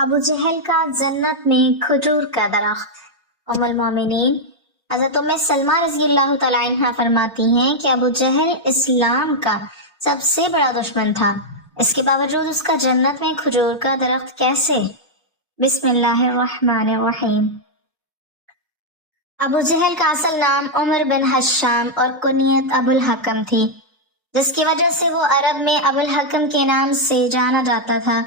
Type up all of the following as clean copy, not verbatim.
ابو جہل کا جنت میں کھجور کا درخت۔ ام المومنین حضرت ام سلمہ رضی اللہ تعالیٰ عنہ فرماتی ہیں کہ ابو جہل اسلام کا سب سے بڑا دشمن تھا، اس کے باوجود اس کا جنت میں کھجور کا درخت کیسے؟ بسم اللہ الرحمن الرحیم۔ ابو جہل کا اصل نام عمر بن حشام اور کنیت ابو الحکم تھی، جس کی وجہ سے وہ عرب میں ابو الحکم کے نام سے جانا جاتا تھا۔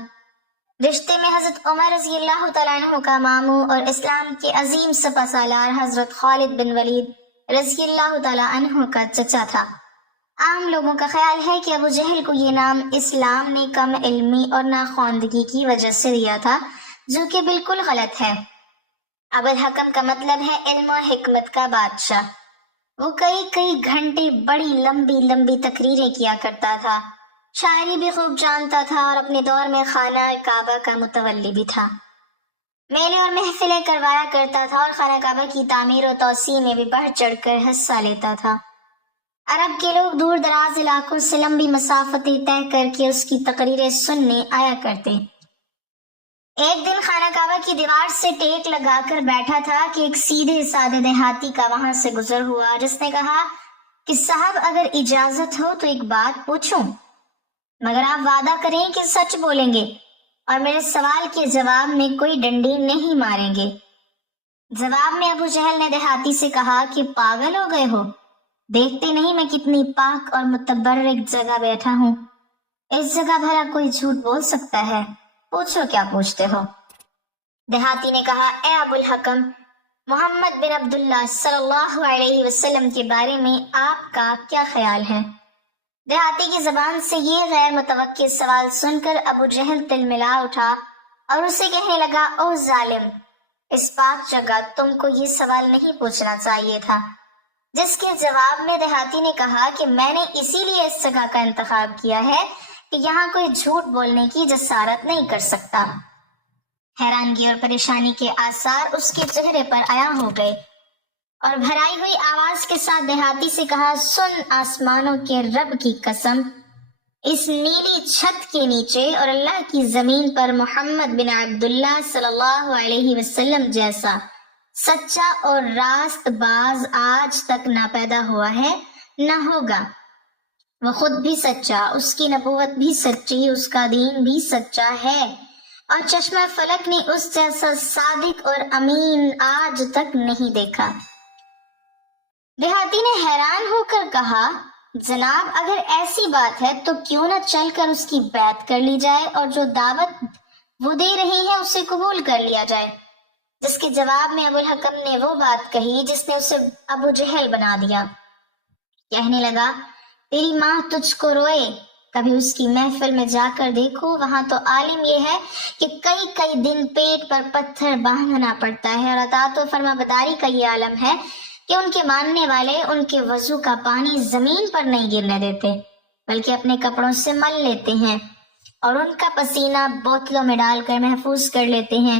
رشتے میں حضرت عمر رضی اللہ تعالیٰ عنہ کا ماموں اور اسلام کے عظیم سپہ سالار حضرت خالد بن ولید رضی اللہ تعالیٰ عنہ کا چچا تھا۔ عام لوگوں کا خیال ہے کہ ابو جہل کو یہ نام اسلام نے کم علمی اور ناخواندگی کی وجہ سے دیا تھا، جو کہ بالکل غلط ہے۔ ابو الحکم کا مطلب ہے علم و حکمت کا بادشاہ۔ وہ کئی گھنٹے بڑی لمبی لمبی تقریریں کیا کرتا تھا، شاعری بھی خوب جانتا تھا اور اپنے دور میں خانہ کعبہ کا متولی بھی تھا۔ میلے اور محفلیں کروایا کرتا تھا اور خانہ کعبہ کی تعمیر و توسیع میں بھی بڑھ چڑھ کر حصہ لیتا تھا۔ عرب کے لوگ دور دراز علاقوں سے لمبی مسافتیں طے کر کے اس کی تقریریں سننے آیا کرتے۔ ایک دن خانہ کعبہ کی دیوار سے ٹیک لگا کر بیٹھا تھا کہ ایک سیدھے سادے دیہاتی کا وہاں سے گزر ہوا، جس نے کہا کہ صاحب اگر اجازت ہو تو ایک بات پوچھوں، مگر آپ وعدہ کریں کہ سچ بولیں گے اور میرے سوال کے جواب میں کوئی ڈنڈی نہیں ماریں گے۔ جواب میں ابو جہل نے دیہاتی سے کہا کہ پاگل ہو گئے ہو، دیکھتے نہیں میں کتنی پاک اور متبرک جگہ بیٹھا ہوں، اس جگہ بھلا کوئی جھوٹ بول سکتا ہے؟ پوچھو کیا پوچھتے ہو۔ دیہاتی نے کہا اے ابو الحکم، محمد بن عبداللہ صلی اللہ علیہ وسلم کے بارے میں آپ کا کیا خیال ہے؟ دیہاتی کی زبان سے یہ غیر متوقع سوال سن کر ابو جہل تلملا اٹھا اور اسے کہنے لگا او ظالم، اس پاک جگہ تم کو یہ سوال نہیں پوچھنا چاہیے تھا۔ جس کے جواب میں دیہاتی نے کہا کہ میں نے اسی لیے اس جگہ کا انتخاب کیا ہے کہ یہاں کوئی جھوٹ بولنے کی جسارت نہیں کر سکتا۔ حیرانگی اور پریشانی کے آثار اس کے چہرے پر عیاں ہو گئے اور بھرائی ہوئی آواز کے ساتھ دیہاتی سے کہا سن آسمانوں کے رب کی قسم، اس نیلی چھت کے نیچے اور اللہ کی زمین پر محمد بن عبداللہ صلی اللہ علیہ وسلم جیسا سچا اور راست باز آج تک نہ پیدا ہوا ہے نہ ہوگا۔ وہ خود بھی سچا، اس کی نبوت بھی سچی، اس کا دین بھی سچا ہے، اور چشمہ فلک نے اس جیسا صادق اور امین آج تک نہیں دیکھا۔ دیہاتی نے حیران ہو کر کہا جناب اگر ایسی بات ہے تو کیوں نہ چل کر اس کی بیعت کر لی جائے اور جو دعوت وہ دے رہی ہے اسے قبول کر لیا جائے۔ جس کے جواب میں ابو الحکم نے وہ بات کہی جس نے اسے ابو جہل بنا دیا۔ کہنے لگا تیری ماں تجھ کو روئے، کبھی اس کی محفل میں جا کر دیکھو، وہاں تو عالم یہ ہے کہ کئی دن پیٹ پر پتھر باندھنا پڑتا ہے، اور اطاعت و فرما برداری کا یہ عالم ہے کہ ان کے ماننے والے ان کے وضو کا پانی زمین پر نہیں گرنے دیتے بلکہ اپنے کپڑوں سے مل لیتے ہیں اور ان کا پسینہ بوتلوں میں ڈال کر محفوظ کر لیتے ہیں۔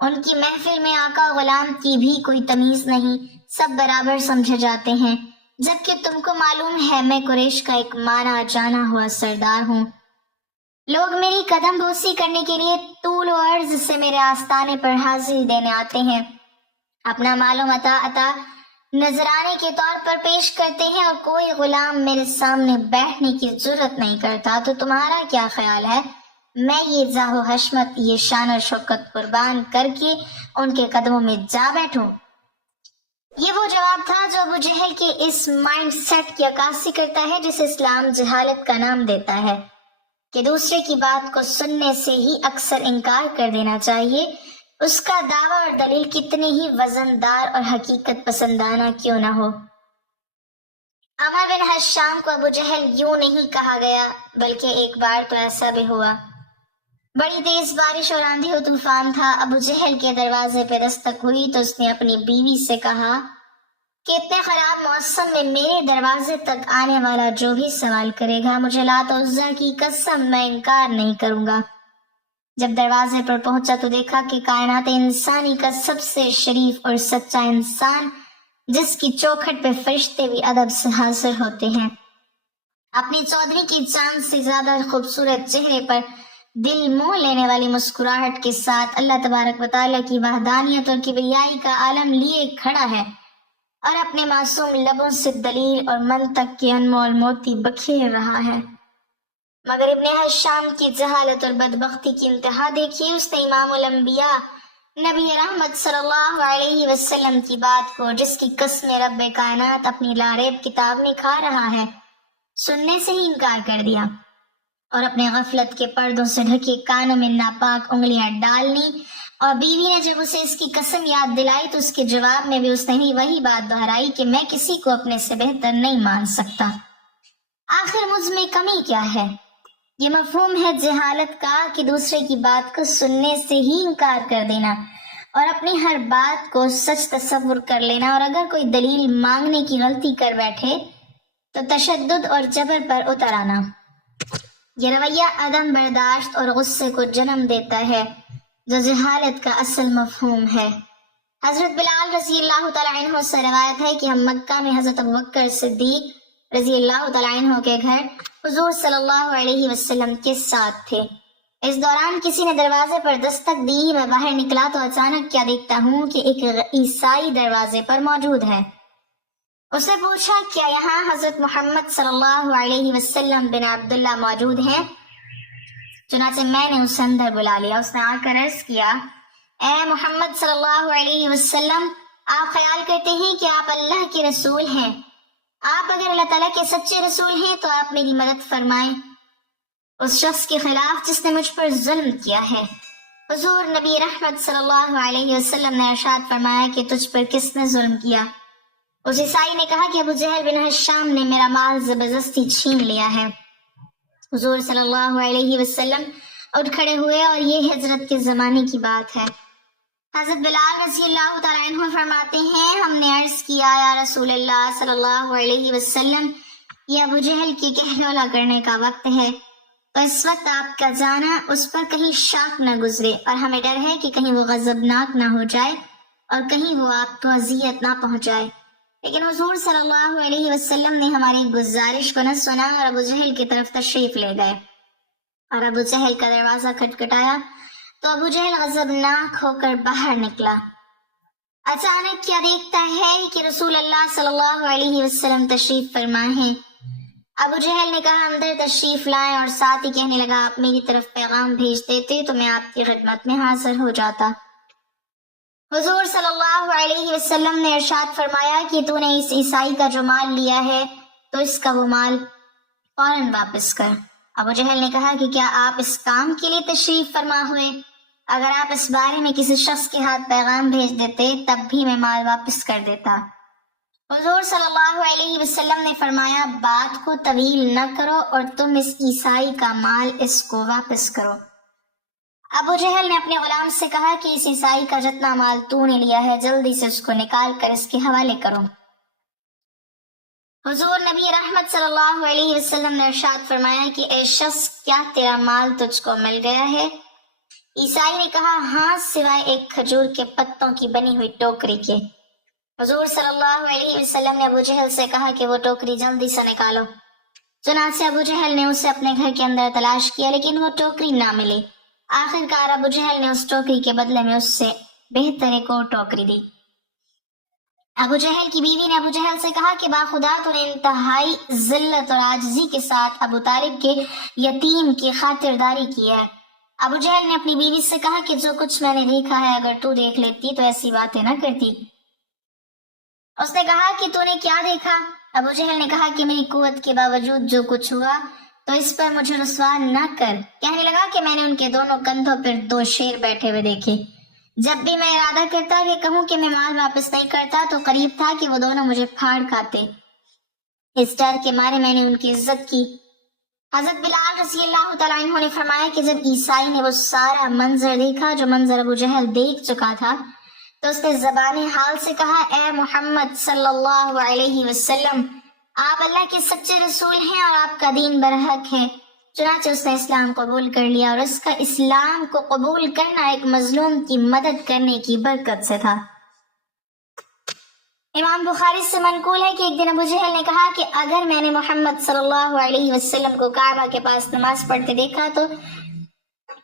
ان کی محفل میں آقا غلام کی بھی کوئی تمیز نہیں، سب برابر سمجھے جاتے ہیں، جبکہ تم کو معلوم ہے میں قریش کا ایک مانا جانا ہوا سردار ہوں۔ لوگ میری قدم بوسی کرنے کے لیے طول و عرض سے میرے آستانے پر حاضری دینے آتے ہیں، اپنا مال و متاع عطا نذرانے کے طور پر پیش کرتے ہیں، اور کوئی غلام میرے سامنے بیٹھنے کی جرت نہیں کرتا۔ تو تمہارا کیا خیال ہے میں یہ زاہ و حشمت، یہ شان و شوکت قربان کر کے ان کے قدموں میں جا بیٹھوں؟ یہ وہ جواب تھا جو ابو جہل کے اس مائنڈ سیٹ کی عکاسی کرتا ہے جسے اسلام جہالت کا نام دیتا ہے، کہ دوسرے کی بات کو سننے سے ہی اکثر انکار کر دینا چاہیے، اس کا دعویٰ اور دلیل کتنے ہی وزندار اور حقیقت پسندانہ کیوں نہ ہو۔ عمر بن حشام کو ابو جہل یوں نہیں کہا گیا، بلکہ ایک بار تو ایسا بھی ہوا۔ بڑی تیز بارش اور آندھی و طوفان تھا، ابو جہل کے دروازے پہ دستک ہوئی تو اس نے اپنی بیوی سے کہا کہ اتنے خراب موسم میں میرے دروازے تک آنے والا جو بھی سوال کرے گا، مجھے لات و عزا کی قسم میں انکار نہیں کروں گا۔ جب دروازے پر پہنچا تو دیکھا کہ کائنات انسانی کا سب سے شریف اور سچا انسان، جس کی چوکھٹ پہ فرشتے بھی ادب سے حاضر ہوتے ہیں، اپنی چودھری کی چاند سے زیادہ خوبصورت چہرے پر دل موہ لینے والی مسکراہٹ کے ساتھ اللہ تبارک و تعالیٰ کی وحدانیت اور کبریائی کا عالم لیے کھڑا ہے اور اپنے معصوم لبوں سے دلیل اور منطق کے انمول موتی بکھیر رہا ہے۔ مگر ابن حشام کی جہالت اور بدبختی کی انتہا دیکھیے، اس نے امام الانبیاء نبی رحمت صلی اللہ علیہ وسلم کی بات کو، جس کی قسم رب کائنات اپنی لاریب کتاب میں کھا رہا ہے، سننے سے ہی انکار کر دیا اور اپنے غفلت کے پردوں سے ڈھکے کانوں میں ناپاک انگلیاں ڈالنی، اور بیوی نے جب اسے اس کی قسم یاد دلائی تو اس کے جواب میں بھی اس نے ہی وہی بات دہرائی کہ میں کسی کو اپنے سے بہتر نہیں مان سکتا۔ آخر مجھ میں کمی کیا ہے؟ یہ مفہوم ہے جہالت کا کہ دوسرے کی بات کو سننے سے ہی انکار کر دینا اور اپنی ہر بات کو سچ تصور کر لینا، اور اگر کوئی دلیل مانگنے کی غلطی کر بیٹھے تو تشدد اور جبر پر اتر آنا۔ یہ رویہ عدم برداشت اور غصے کو جنم دیتا ہے جو جہالت کا اصل مفہوم ہے۔ حضرت بلال رضی اللہ تعالیٰ عنہ سے روایت ہے کہ ہم مکہ میں حضرت ابوبکر صدیق رضی اللہ تعالیٰ عنہ کے گھر حضور صلی اللہ علیہ وسلم کے ساتھ تھے۔ اس دوران کسی نے دروازے پر دستک دی، میں باہر نکلا تو اچانک کیا دیکھتا ہوں کہ ایک عیسائی دروازے پر موجود ہے۔ اس نے پوچھا کیا یہاں حضرت محمد صلی اللہ علیہ وسلم بن عبداللہ موجود ہیں؟ چنانچہ میں نے اسے اندر بلا لیا۔ اس نے آ کر عرض کیا، اے محمد صلی اللہ علیہ وسلم، آپ خیال کرتے ہیں کہ آپ اللہ کے رسول ہیں؟ آپ اگر اللہ تعالیٰ کے سچے رسول ہیں تو آپ میری مدد فرمائیں اس شخص کے خلاف جس نے مجھ پر ظلم کیا ہے۔ حضور نبی رحمت صلی اللہ علیہ وسلم نے ارشاد فرمایا کہ تجھ پر کس نے ظلم کیا؟ اس عیسائی نے کہا کہ ابو جہل بن حشام نے میرا مال زبردستی چھین لیا ہے۔ حضور صلی اللہ علیہ وسلم اٹھ کھڑے ہوئے اور یہ ہجرت کے زمانے کی بات ہے۔ حضرت بلال رضی اللہ تعالیٰ عنہ فرماتے ہیں، ہم نے عرض کیا یا رسول اللہ صلی اللہ علیہ وسلم، یہ ابو جہل کی کہلولہ کرنے کا وقت ہے، تو اس وقت آپ کا جانا اس پر کہیں شاک نہ گزرے، اور ہمیں ڈر ہے کہ کہیں وہ غضبناک نہ ہو جائے اور کہیں وہ آپ کو اذیت نہ پہنچائے۔ لیکن حضور صلی اللہ علیہ وسلم نے ہماری گزارش کو نہ سنا اور ابو جہل کی طرف تشریف لے گئے، اور ابو جہل کا دروازہ کھٹکھٹایا تو ابو جہل غضبناک ہو کر باہر نکلا۔ اچانک کیا دیکھتا ہے کہ رسول اللہ صلی اللہ علیہ وسلم تشریف فرما ہیں۔ ابو جہل نے کہا اندر تشریف لائیں، اور ساتھ ہی کہنے لگا آپ میری طرف پیغام بھیج دیتے تو میں آپ کی خدمت میں حاضر ہو جاتا۔ حضور صلی اللہ علیہ وسلم نے ارشاد فرمایا کہ تو نے اس عیسائی کا جو مال لیا ہے تو اس کا وہ مال فوراً واپس کر۔ ابو جہل نے کہا کہ کیا آپ اس کام کے لیے تشریف فرما ہوئے؟ اگر آپ اس بارے میں کسی شخص کے ہاتھ پیغام بھیج دیتے تب بھی میں مال واپس کر دیتا۔ حضور صلی اللہ علیہ وسلم نے فرمایا بات کو طویل نہ کرو اور تم اس عیسائی کا مال اس کو واپس کرو۔ ابو جہل نے اپنے غلام سے کہا کہ اس عیسائی کا جتنا مال تو نے لیا ہے جلدی سے اس کو نکال کر اس کے حوالے کرو۔ حضور نبی رحمت صلی اللہ علیہ وسلم نے ارشاد فرمایا کہ اے شخص، کیا تیرا مال تجھ کو مل گیا ہے؟ عیسائی نے کہا ہاں، سوائے ایک کھجور کے پتوں کی بنی ہوئی ٹوکری کے۔ حضور صلی اللہ علیہ وسلم نے ابو جہل سے کہا کہ وہ ٹوکری جلدی سے نکالو۔ چنانچہ ابو جہل نے اسے اپنے گھر کے اندر تلاش کیا لیکن وہ ٹوکری نہ ملی۔ آخر کار ابو جہل نے اس ٹوکری کے بدلے میں اس سے بہتر ایک اور ٹوکری دی۔ ابو جہل کی بیوی نے ابو جہل سے کہا کہ باخدا تو نے انتہائی ذلت اور عاجزی کے ساتھ ابو طالب کے یتیم کی خاطرداری کی ہے۔ ابو جہل نے اپنی بیوی سے کہا کہ جو کچھ میں نے دیکھا ہے اگر تو دیکھ لیتی تو ایسی باتیں نہ کرتی۔ اس نے کہا کہ تو نے کیا دیکھا؟ ابو جہل نے کہا کہ میری قوت کے باوجود جو کچھ ہوا تو اس پر مجھے رسوا نہ کر۔ کہنے لگا کہ میں نے ان کے دونوں کندھوں پر 2 شیر بیٹھے ہوئے دیکھے۔ جب بھی میں ارادہ کرتا کہ کہوں کہ میں مال واپس نہیں کرتا تو قریب تھا کہ وہ دونوں مجھے پھاڑ کھاتے۔ اس ڈر کے مارے میں نے ان کی عزت کی۔ حضرت بلال رضی اللہ تعالیٰ عنہ نے فرمایا کہ جب عیسائی نے وہ سارا منظر دیکھا جو منظر ابو جہل دیکھ چکا تھا تو اس نے زبان حال سے کہا اے محمد صلی اللہ علیہ وسلم، آپ اللہ کے سچے رسول ہیں اور آپ کا دین برحق ہے۔ چنانچہ اس نے اسلام قبول کر لیا، اور اس کا اسلام کو قبول کرنا ایک مظلوم کی مدد کرنے کی برکت سے تھا۔ امام بخاری سے منقول ہے کہ ایک دن ابو جہل نے کہا کہ اگر میں نے محمد صلی اللہ علیہ وسلم کو کعبہ کے پاس نماز پڑھتے دیکھا تو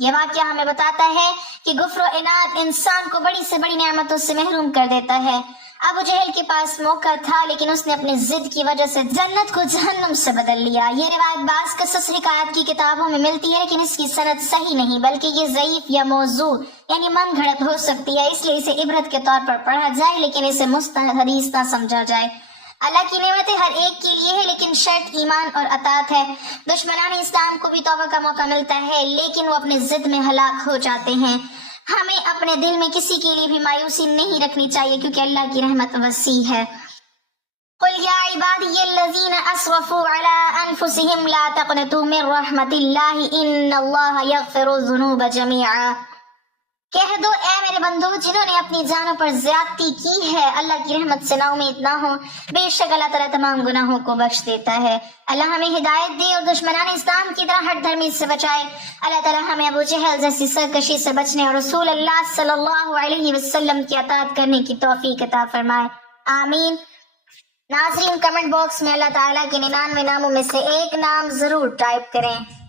یہ واقعہ ہمیں بتاتا ہے کہ کفر و عناد انسان کو بڑی سے بڑی نعمتوں سے محروم کر دیتا ہے۔ ابو جہل کے پاس موقع تھا لیکن اس نے اپنی ضد کی وجہ سے جنت کو جہنم سے بدل لیا۔ یہ روایت بعض قصص حکایات کی کتابوں میں ملتی ہے لیکن اس کی سند صحیح نہیں بلکہ یہ ضعیف یا موضوع یعنی من گھڑت ہو سکتی ہے، اس لیے اسے عبرت کے طور پر پڑھا جائے لیکن اسے مستند حدیث نہ سمجھا جائے۔ اللہ کی نعمتیں ہر ایک کے لیے ہے لیکن شرط ایمان اور اطاعت ہے۔ دشمنان اسلام کو بھی توبہ کا موقع ملتا ہے لیکن وہ اپنے ضد میں ہلاک ہو جاتے ہیں۔ ہمیں اپنے دل میں کسی کے لیے بھی مایوسی نہیں رکھنی چاہیے کیونکہ اللہ کی رحمت وسیع ہے۔ قل یا عبادی الذین اسرفوا علی انفسهم لا تقنطوا من رحمت اللہ ان اللہ یغفر الذنوب جمیعا۔ کہہ دو اے میرے بندو جنہوں نے اپنی جانوں پر زیادتی کی ہے اللہ کی رحمت سے نا امید نہ ہو، بے شک اللہ تعالیٰ تمام گناہوں کو بخش دیتا ہے۔ اللہ ہمیں ہدایت دے اور دشمنان اسلام کی طرح ہٹ دھرمی سے بچائے۔ اللہ تعالیٰ ہمیں ابو جہل جیسی سرکشی سے بچنے اور رسول اللہ صلی اللہ علیہ وسلم کی اطاعت کرنے کی توفیق عطا فرمائے، آمین۔ ناظرین کمنٹ باکس میں اللہ تعالیٰ کے 99 ناموں میں سے ایک نام ضرور ٹائپ کریں۔